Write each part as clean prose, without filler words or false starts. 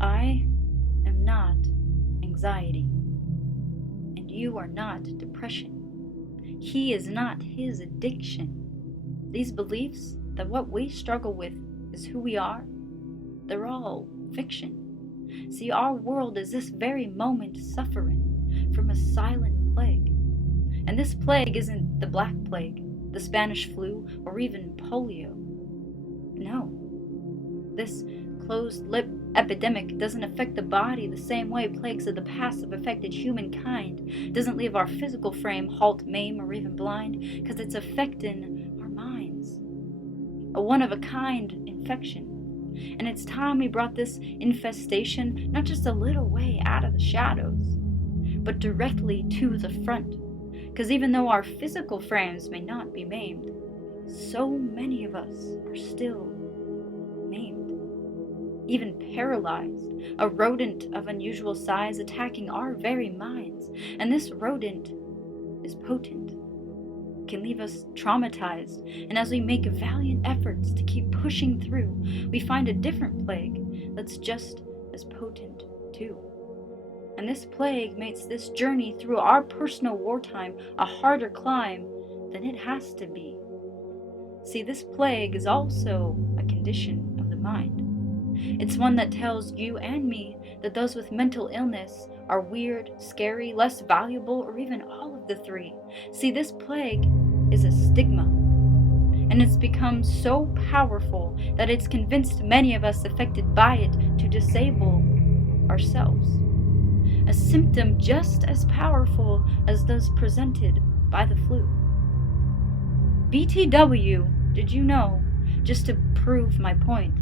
I am not anxiety, and you are not depression. He is not his addiction. These beliefs that what we struggle with is who we are, they're all fiction. See, our world is this very moment suffering from a silent plague. And this plague isn't the Black Plague, the Spanish flu, or even polio. No. This closed lip epidemic doesn't affect the body the same way plagues of the past have affected humankind. Doesn't leave our physical frame halt, maim, or even blind, because it's affecting our minds. A one-of-a-kind infection. And it's time we brought this infestation not just a little way out of the shadows, but directly to the front. Because even though our physical frames may not be maimed, so many of us are still maimed, even paralyzed, a rodent of unusual size attacking our very minds. And this rodent is potent, can leave us traumatized, and as we make valiant efforts to keep pushing through, we find a different plague that's just as potent too. And this plague makes this journey through our personal wartime a harder climb than it has to be. See, this plague is also a condition of the mind. It's one that tells you and me that those with mental illness are weird, scary, less valuable, or even all of the three. See, this plague is a stigma, and it's become so powerful that it's convinced many of us affected by it to disable ourselves. A symptom just as powerful as those presented by the flu. BTW, did you know, just to prove my point,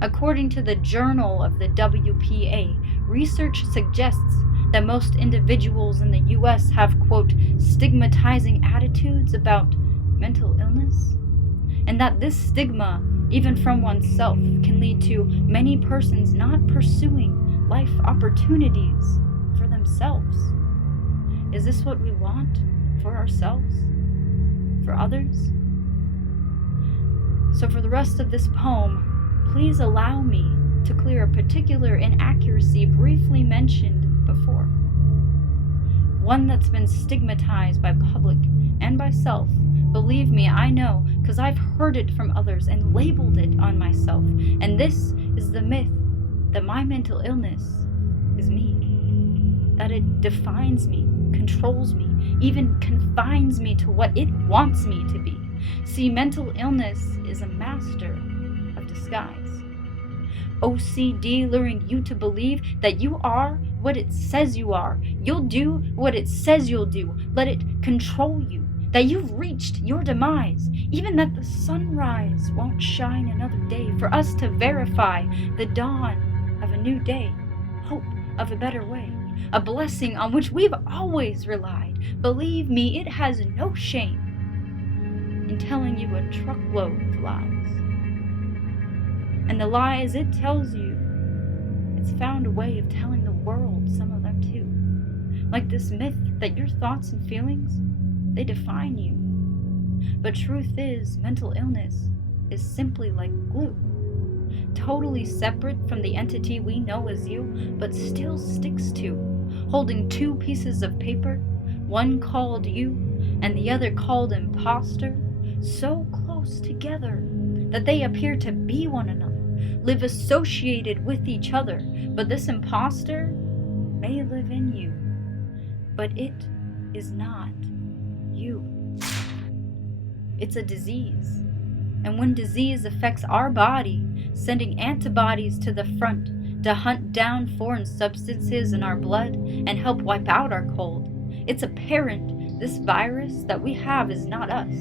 according to the Journal of the WPA, research suggests that most individuals in the US have, quote, stigmatizing attitudes about mental illness, and that this stigma, even from oneself, can lead to many persons not pursuing life opportunities for themselves. Is this what we want for ourselves? For others? So for the rest of this poem, please allow me to clear a particular inaccuracy briefly mentioned before. One that's been stigmatized by public and by self. Believe me, I know, because I've heard it from others and labeled it on myself. And this is the myth that my mental illness is me. That it defines me, controls me, even confines me to what it wants me to be. See, mental illness is a master of disguise. OCD luring you to believe that you are what it says you are. You'll do what it says you'll do. Let it control you. That you've reached your demise. Even that the sunrise won't shine another day for us to verify the dawn of a new day. Hope of a better way. A blessing on which we've always relied. Believe me, it has no shame in telling you a truckload of lies. And the lies it tells you, it's found a way of telling the world some of them too. Like this myth that your thoughts and feelings, they define you. But truth is, mental illness is simply like glue. Totally separate from the entity we know as you, but still sticks to, holding two pieces of paper, one called you and the other called imposter, so close together that they appear to be one another, live associated with each other. But this imposter may live in you, but it is not you. It's a disease. And when disease affects our body, sending antibodies to the front to hunt down foreign substances in our blood and help wipe out our cold, it's apparent this virus that we have is not us.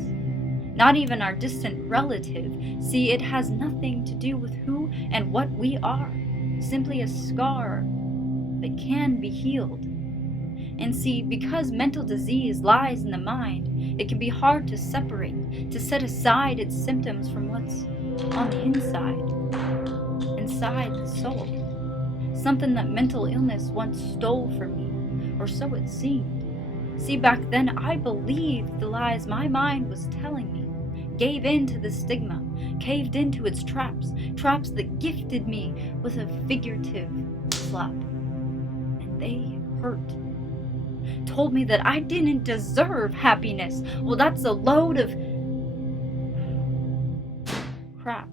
Not even our distant relative. See, it has nothing to do with who and what we are. Simply a scar that can be healed. And see, because mental disease lies in the mind, it can be hard to separate, to set aside its symptoms from what's on the inside the soul. Something that mental illness once stole from me, or so it seemed. See, back then I believed the lies my mind was telling me, gave in to the stigma, caved into its traps that gifted me with a figurative slap, and they hurt. Told me that I didn't deserve happiness. Well, that's a load of crap.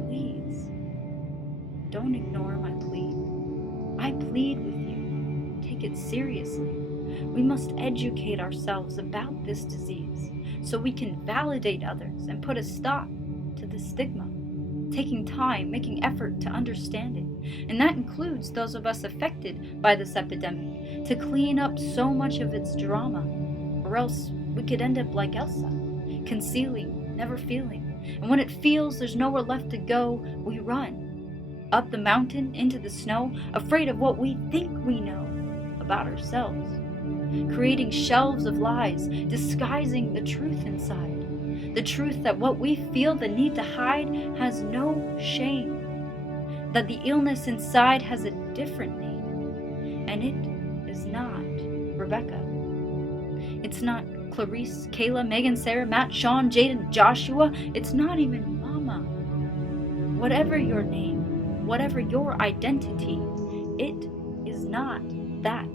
Please, don't ignore my plea. I plead with you. Take it seriously. We must educate ourselves about this disease so we can validate others and put a stop to the stigma. Taking time, making effort to understand it. And that includes those of us affected by this epidemic, to clean up so much of its drama, or else we could end up like Elsa, concealing, never feeling. And when it feels there's nowhere left to go, we run. Up the mountain, into the snow, afraid of what we think we know about ourselves. Creating shelves of lies, disguising the truth inside. The truth that what we feel the need to hide has no shame. That the illness inside has a different name. And it is not Rebecca. It's not Clarice, Kayla, Megan, Sarah, Matt, Sean, Jaden, Joshua. It's not even Mama. Whatever your name, whatever your identity, it is not that.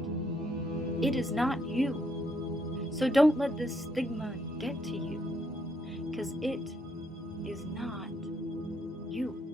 It is not you. So don't let this stigma get to you, because it is not you.